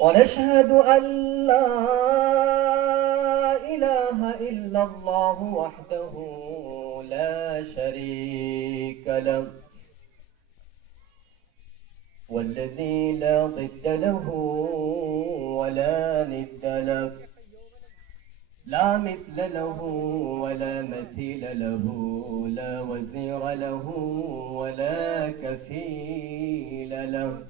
ونشهد أن لا إله إلا الله وحده لا شريك له. والذي لا ضد له ولا ند له. لا مثل له ولا مثيل له. لا وزير له ولا كفيل له.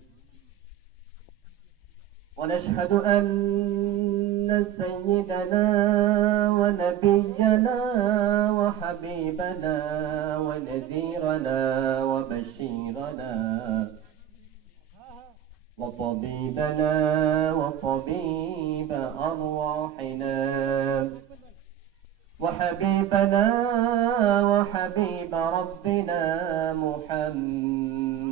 ونشهد أن سيدنا ونبينا وحبيبنا ونذيرنا وبشيرنا وطبيبنا وطبيب أرواحنا وحبيبنا وحبيب ربنا محمدا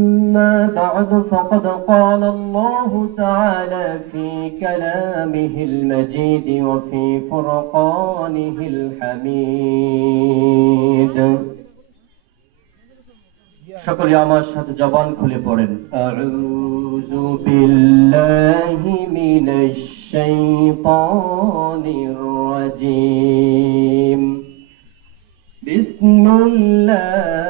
أما بعد فقد قال الله تعالى في كلامه المجيد وفي فرقانه الحميد সকলে আমার সাথে জবান খুলে পড়েন আউযু বিল্লাহি মিনাশ শাইতানির রাজিম বিসমিল্লাহির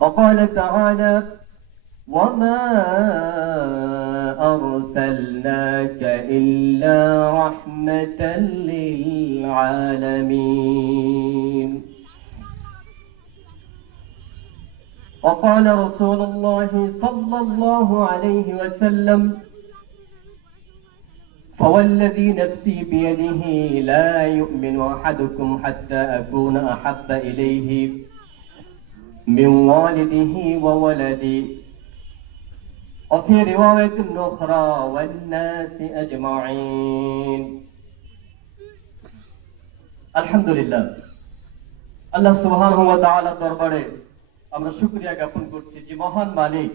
وقال تعالى وما أرسلناك إلا رحمة للعالمين وقال رسول الله صلى الله عليه وسلم فوالذي نفسي بيده لا يؤمن أحدكم حتى أكون أحب إليه من والده وولدي وفي رواية أخرى والناس أجمعين الحمد لله আল্লাহ সুবহানাহু ওয়া তাআলা দরবারে আমরা শুকরিয়া জ্ঞাপন করছি যে মহান মালিক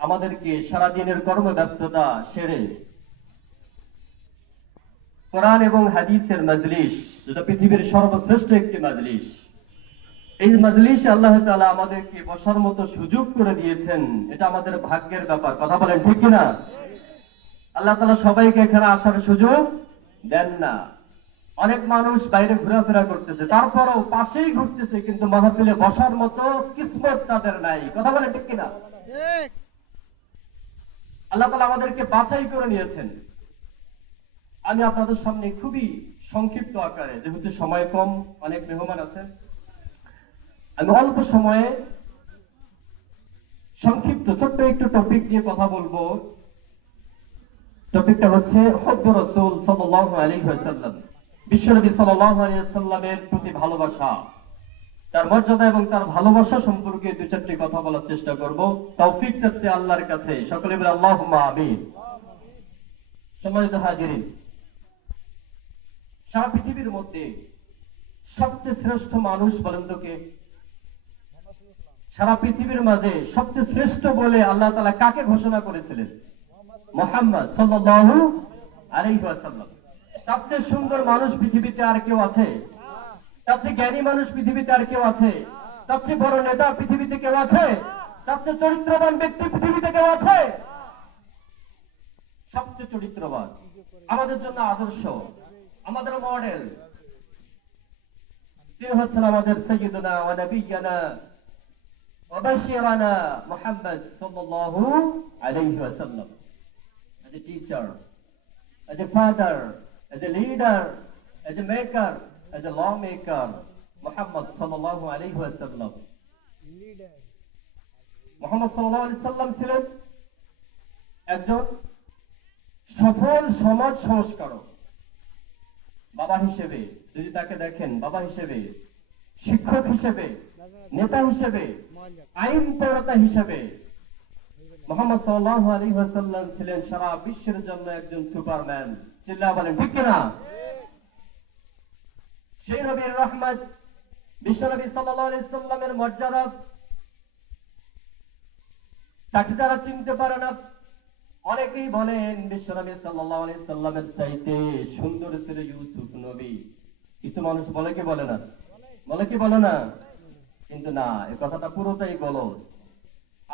আমাদেরকে সারা দিনের কর্মব্যস্ততা সেরে কোরআন এবং হাদিসের মজলিস যেটা পৃথিবীর সর্বশ্রেষ্ঠ একটি মজলিস এই মজলিসে আল্লাহ তাআলা আমাদেরকে বসার মতো সুযোগ করে দিয়েছেন। এটা আমাদের ভাগ্যের ব্যাপার। কথা বলেন ঠিক কিনা? আল্লাহ তাআলা সবাইকে এখানে আসার সুযোগ দেন না। অনেক মানুষ বাইরে ঘোরাফেরা করতেছে তারপরও পাশেই ঘুরতেছে কিন্তু মাহফিলে বসার মতো কিসমত তাদের নাই। কথা বলে ঠিক কিনা? আল্লাহ তালা আমাদেরকে বাছাই করে নিয়েছেন। আমি আপনাদের সামনে খুবই সংক্ষিপ্ত আকারে যেহেতু সময় কম অনেক মেহমান আছেন। আমি অল্প সময়ে সংক্ষিপ্ত, ছোট্ট একটু টপিক নিয়ে কথা বলব। টপিকটা হচ্ছে হব্ব রসুল সাল্লাল্লাহু আলাইহি ওয়াসাল্লাম। বিশ্বনবী সাল্লাল্লাহু আলাইহি ওয়াসাল্লামের প্রতি ভালোবাসা। তার মর্যাদা এবং তার ভালোবাসা সম্পর্কে দু চারটি কথা বলার চেষ্টা করব। তৌফিক চাচ্ছে আল্লাহর কাছে। সকলে বলে আল্লাহুম্মা আমিন। সম্মানিত হাজিরিন, সারা পৃথিবীর মধ্যে সবচেয়ে শ্রেষ্ঠ মানুষ বলেন তো কে? সারা পৃথিবীর মাঝে সবচেয়ে শ্রেষ্ঠ বলে আল্লাহ তাআলা কাকে ঘোষণা করেছিলেন? মোহাম্মদ সাল্লাল্লাহু আলাইহি ওয়াসাল্লাম। সবচেয়ে সুন্দর মানুষ পৃথিবীতে আর কেউ আছে? তার চেয়ে জ্ঞানী মানুষ পৃথিবীতে আর কেউ আছে? তার চেয়ে বড় নেতা পৃথিবীতে কেউ আছে? তার চেয়ে চরিত্রবান ব্যক্তি পৃথিবীতে কেউ আছে? সবচেয়ে চরিত্রবান, আমাদের জন্য আদর্শ, আমাদের মডেল তিনি হচ্ছেন আমাদের সৈয়দনা ওয়া নবিয়্যানা ওয়া বাশীরানা মুহাম্মদ সাল্লাল্লাহু আলাইহি ওয়াসাল্লাম as a teacher, as a father, as a leader, as a maker, as a lawmaker Muhammad সাল্লাল্লাহু আলাইহি ওয়াসাল্লাম মুহাম্মদ সাল্লাল্লাহু আলাইহি সাল্লাম ছিলেন একজন সফল সমাজ সংস্কারক। বাবা হিসেবে, যদি তাকে দেখেন, বাবা হিসেবে শিক্ষক হিসেবে, নেতা হিসেবে, আইন প্রণেতা হিসেবে মোহাম্মদ সাল্লাল্লাহু আলাইহি ওয়াসাল্লাম ছিলেন সারা বিশ্বের জন্য একজন সুপারম্যান। চিল্লা বলেন, ঠিক কিনা? সেই নবীর রহমত বিশ্বনবী সাল্লাল্লাহু আলাইহি সাল্লামের মর্যাদা, তাকে যারা চিনতে পারে না, অনেকেই বলেন বিশ্বনবী সাল্লাল্লাহু আলাইহি সাল্লামের চাইতে সুন্দর ছিল ইউসুফ নবী। কিছু মানুষ বলে কি বলে না? বলে কি বলে না? কিন্তু না এই কথাটা পুরোটাই গলত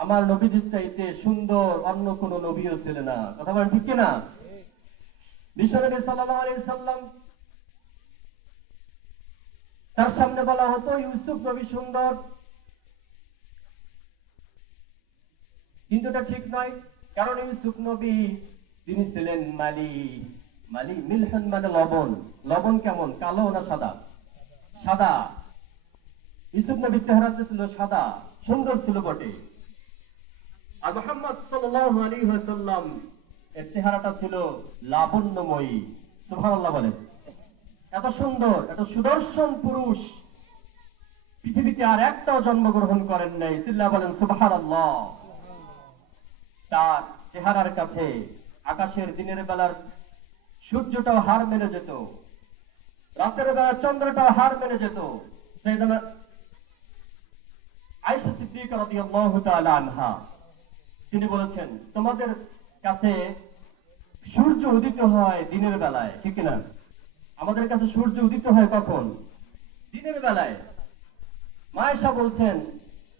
আমার নবীদের চাইতে সুন্দর অন্য কোন নবীও ছিল না। কথা বলেন ঠিক কিনা? বিশ্বনবী সাল্লাম তার সামনে বলা হতো, ইউসুফ নবী সুন্দর। কিন্তু এটা ঠিক নয়, কারণ ইউসুফ নবী তিনি ছিলেন মালি মালি মিলহান মানে লবণ। লবণ কেমন, কালো না সাদা? সাদা। ইউসুফ নবীর চেহারাতে ছিল সাদা, সুন্দর ছিল বটে। আর মোহাম্মদ সাল্লাল্লাহু আলাইহি ওয়াসাল্লাম এর চেহারাটা ছিল লাবণ্যময়ী। এত সুন্দর, এত সুদর্শন পুরুষ পৃথিবীতে আর একটাও জন্মগ্রহণ করেন নাই। সিল্লা বলেন, সুবহানাল্লাহ। তার চেহারার কাছে আকাশের দিনের বেলার সূর্যটাও হার মেনে যেত। রাতের বেলা চন্দ্রটাও হার মেনে যেত। সেইদানা আয়েশা সিদ্দিকা রাদিয়াল্লাহু তাআলা আনহা তিনি বলেছেন তোমাদের কাছে সূর্য উদিত হয় দিনের বেলায় ঠিক না আমাদের কাছে সূর্য উদিত হয় কখন? দিনের বেলায়। মায়েশা বলছেন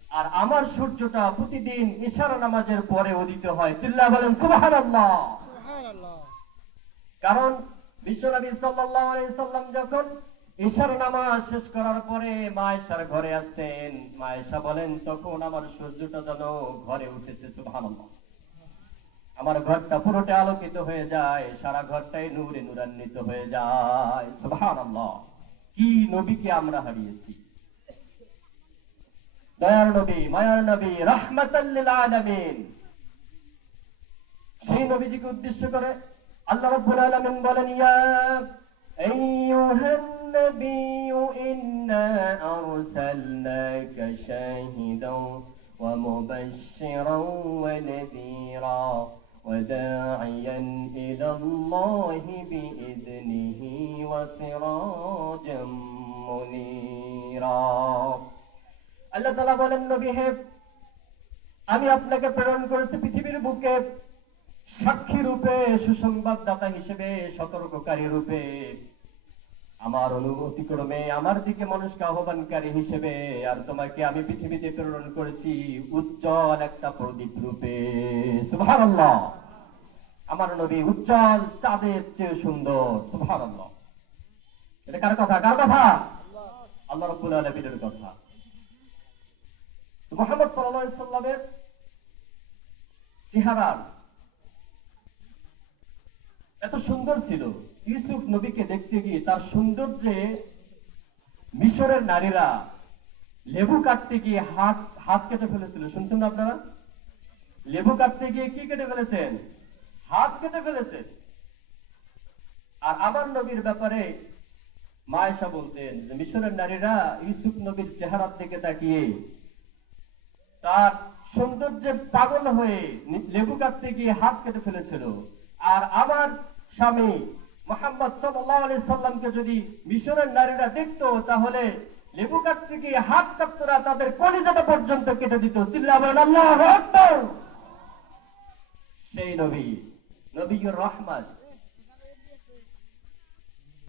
আর আমার সূর্যটা প্রতিদিন ইশারা নামাজের পরে উদিত হয়। চিল্লা বলেন সুবহানাল্লাহ। কারণ বিশ্বনবী সাল্লাল্লাহু আলাইহি সাল্লাম যখন ঈশার নামাজ শেষ করার পরে মায়েশার ঘরে আসতেন। মায়েশা বলেন, তখন আমার সূর্যটা যেন ঘরে উঠেছে, সুবহানাল্লাহ। আমার ঘরটা পুরোটা আলোকিত হয়ে যায়, সারা ঘরটাই নূরে নূরান্বিত হয়ে যায়, সুবহানাল্লাহ। কি নবীকে আমরা হারিয়েছি? দয়ার নবী, মায়ার নবী রাহমাতাল্লিল আলামিন। সেই নবীজিকে উদ্দেশ্য করে আল্লাহ রাব্বুল আলামিন বলেন, ইয়া আইয়ুহান নাবিয়্যু ইন্না আরসালনাকা শাহিদান ওয়া মুবাশশিরান ওয়া নাযীরা وداعيا إلى الله بإذنه وسراجا منيرا আল্লাহ তাআলা বলেন নবী হে আমি আপনাকে প্রেরণ করেছি পৃথিবীর বুকে সাক্ষী রূপে সুসংবাদদাতা হিসেবে সতর্ককারী রূপে আমার অনুভূতি ক্রমে আমার দিকে মানুষকে আহ্বানকারী হিসেবে আর তোমাকে আমি পৃথিবীতে প্রেরণ করেছি উজ্জ্বল একটা প্রদীপ রূপে। আমার নবী উজ্জ্বল চাঁদের চেয়ে সুন্দর। সুবহানাল্লাহ। এটা কার কথা? কার কথা? আল্লাহ রাব্বুল আলামিনের কথা। মোহাম্মদ সাল্লামের চেহারার এত সুন্দর ছিল। ইউসুফ নবীকে দেখতে গিয়ে তার সৌন্দর্যে মিশরের নারীরা লেবু কাটতে গিয়ে হাত হাত কেটে ফেলেছিল। শুনছেন না আপনারা? লেবু কাটতে গিয়ে কি কেটে ফেলেছেন? হাত কেটে ফেলেছেন। আর আমার নবীর ব্যাপারে মায়েশা বলতেন যে, মিশরের নারীরা ইউসুফ নবীর চেহারার দিকে তাকিয়ে তার সৌন্দর্যে পাগল হয়ে লেবু কাটতে গিয়ে হাত কেটে ফেলেছিল। আর আমার স্বামী মোহাম্মদ সাল্লাহ আলি সাল্লামকে যদি মিশরের নারীরা দেখতো, তাহলে লেবু কাটতে থেকে হাত কাপ্তরা তাদের কলিজাটা পর্যন্ত কেটে দিত। আল্লাহু সেই নবী নবী রহমত।